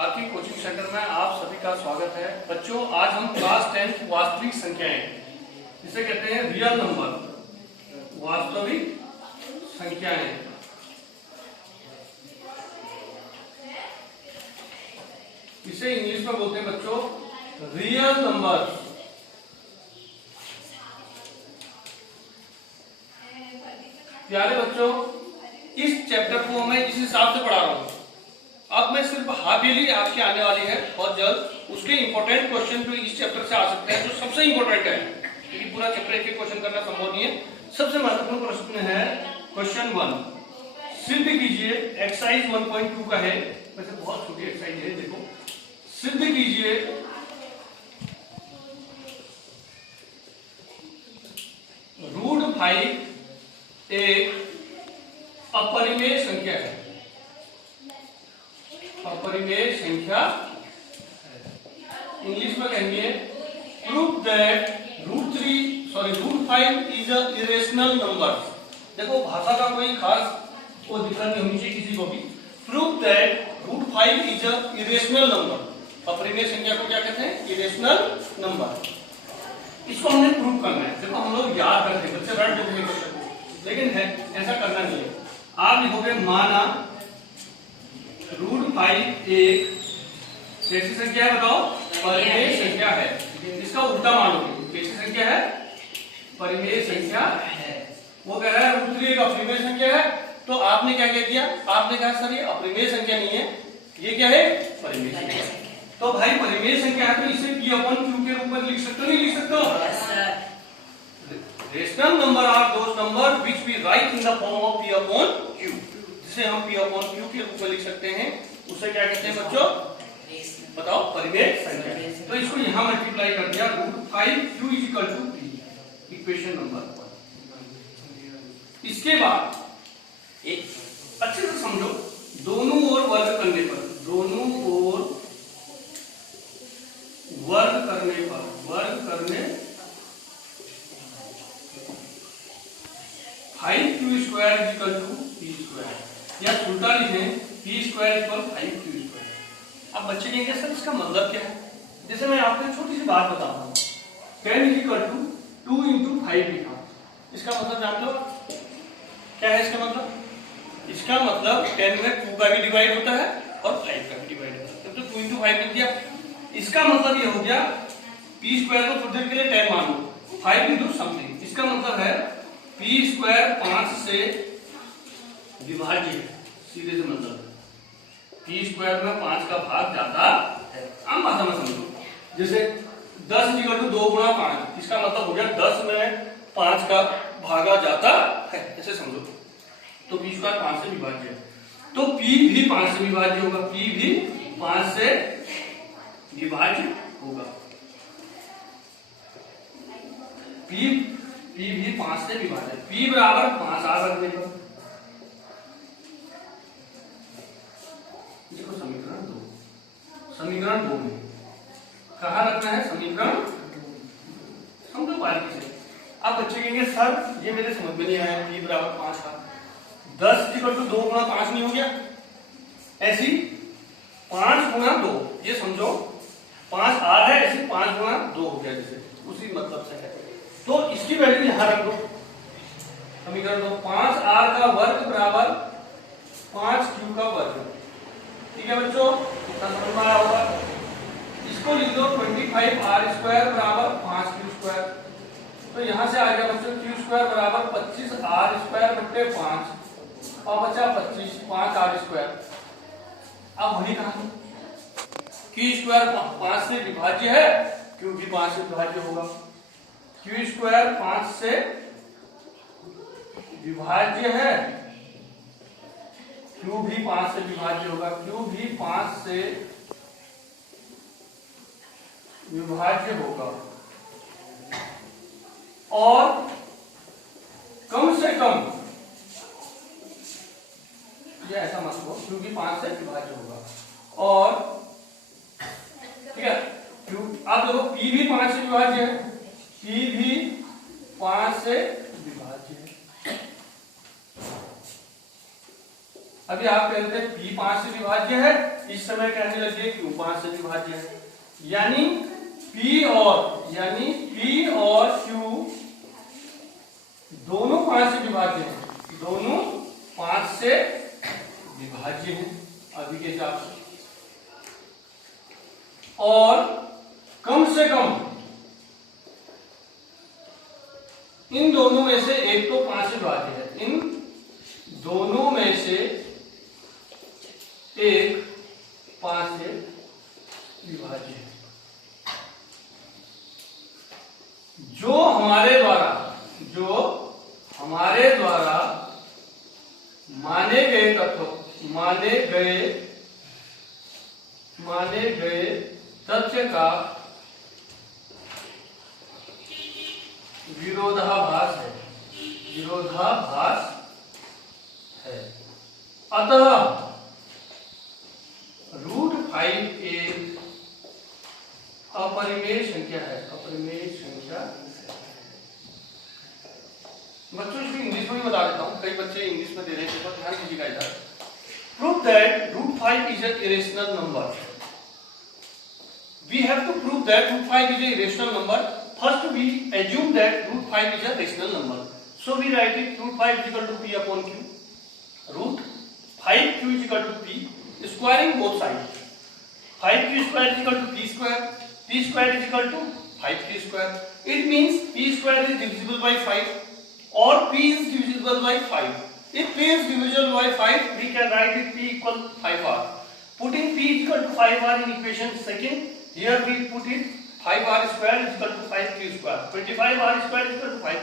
Kartik coaching centre में आप सभी का स्वागत है। बच्चों, आज हम क्लास 10 वास्तविक संख्याएं, जिसे कहते हैं रियल नंबर, वास्तविक संख्याएं, इसे इंग्लिश में बोलते हैं बच्चों रियल नंबर। प्यारे बच्चों, इस चैप्टर को मैं इस हिसाब से पढ़ा रहा हूं। अब मैं सिर्फ हाफिली आपके आने वाली है बहुत जल्द। उसके इंपॉर्टेंट क्वेश्चन जो इस चैप्टर से आ सकते हैं, जो सबसे इंपॉर्टेंट है, क्योंकि पूरा चैप्टर एक क्वेश्चन करना संभव नहीं है। सबसे महत्वपूर्ण प्रश्न है क्वेश्चन 1। सिद्ध कीजिए, एक्सरसाइज 1.2 का है, वैसे बहुत छोटी एक्सरसाइज है। देखो, सिद्ध कीजिए √5 एक अपरिमेय संख्या है। अपरिमेय संख्या इंग्लिश में कहेंगे prove that √5 is a irrational number. देखो, भाषा का कोई खास वो दिक्कत नहीं होनी चाहिए किसी को भी। Prove that √5 is a irrational number. अपरिमेय संख्या को क्या कहते हैं? Irrational number. इसको हमने प्रूव करना है। देखो, हम लोग याद करते हैं, बच्चे रट देते हैं क्वेश्चन को, लेकिन ऐसा करना नहीं है। आप लिखोगे माना √5 एक कैसी संख्या है? बताओ, परिमेय संख्या है। इसका उल्टा मानोगे, कैसी संख्या है? परिमेय संख्या है। वो कह रहा है √3 एक अपरिमेय संख्या है, तो आपने क्या कह दिया? आपने कहा सर ये अपरिमेय संख्या नहीं है, ये क्या है? परिमेय संख्या। तो भाई परिमेय संख्या है, तो इसे P/Q के रूप में लिख सकते हो, नहीं लिख सकते हो? Rational number are those number which we write in the form of P/Q। जिसे हम P/Q के रूप में लिख सकते हैं, उसे क्या कहते हैं बच्चों? बताओ, परिमेय संख्या। तो इसको यहां मल्टीप्लाई कर दिया, √5Q = P, इक्वेशन नंबर 1। इसके बाद एक अच्छे से समझो, दोनों ओर वर्ग करने पर, दोनों ओर वर्ग करने पर, वर्ग करने 5Q² = P², या उल्टा लिखें P² = 5Q²। अब बच्चे कहेंगे सर इसका मतलब क्या है? जैसे मैं आपको एक छोटी सी बात बताता हूँ, 10 = 2 × 5 लिखा। इसका मतलब जान लो क्या है? इसका मतलब 10 में 2 का भी डिवाइड होता है और 5 का भी डिवाइड होता है, तो 2 × 5 लिख दिया। इसका मतलब ये हो गया, P² को थोड़ी देर के लिए 10 मान लो, 5 × समथिंग। इसका मतलब है P² 5 से विभाज्य है। सीधे से मतलब P² में 5 का भाग जाता है। आम भाषा में समझो, जैसे 10 = 2 × 5, इसका मतलब हो गया 10 में 5 का भागा जाता है, ऐसे समझो। तो P² 5 से विभाज्य है, तो P भी 5 से विभाज्य होगा। P भी 5 से विभाज्य होगा। P भी 5 से विभाज्य। P = 5 R रखने पर, देखो समीकरण 2 में कहाँ रखना है? समीकरण समझो बारीकी से। अब बच्चे कहेंगे सर ये मेरे समझ में नहीं आया, P = 5 का 10 = 2 × 5 नहीं हो गया? ऐसी 5 × 2, ये समझो 5 R है, ऐसे 5 × 2 हो गया, जैसे उसी मतलब से है। तो इसकी वैल्यू यहां रख दो, समीकरण 2। 5R का वर्ग = 5Q का वर्ग। ठीक है बच्चों, इतना समझ में आया होगा। इसको लिख दो 25R² = 5Q²। तो यहां से आ गया बच्चों Q² = 25R² / 5, और बचा 25, 5R²। अब वही कहा, Q² 5 से विभाज्य है, Q भी 5 से विभाज्य होगा। Q² 5 से विभाज्य है, Q भी 5 से विभाज्य होगा। Q भी 5 से विभाज्य होगा, और कम से कम, ये ऐसा मत हो, Q भी 5 से विभाज्य होगा। और ठीक है, आप देखो P भी 5 से विभाज्य है, P भी 5 से विभाज्य है। अभी आप कहते हैं P 5 से विभाज्य है, इस समय कहने लगे क्यू 5 से विभाज्य है, यानी P और Q दोनों 5 से विभाज्य हैं, दोनों 5 से विभाज्य हैं अभी के हिसाब से। और कम से कम इन दोनों में से एक तो 5 से विभाज्य है, इन दोनों में से एक 5 से विभाज्य है। जो हमारे द्वारा माने गए तथ्य का विरोधाभास है। अतः √5 एक अपरिमेय संख्या है। बच्चों इसको इंग्लिश में बता देता हूँ, कई बच्चे इंग्लिश में दे रहे हैं, तो ध्यान दीजिएगा इधर। Prove that √5 is an irrational number. We have to prove that √5 is a irrational number. First we assume that √5 is a rational number. So we write it √5 is equal to P upon Q. √5Q is equal to P. Squaring both sides. 5Q square is equal to P square. P square is equal to 5Q square. It means P square is divisible by 5 or P is divisible by 5. If P is divisible by 5, we can write it P equal 5R. Putting P equal to 5R in equation second, here we put it 5R square is equal to 5Q square. 25R square is equal to 5.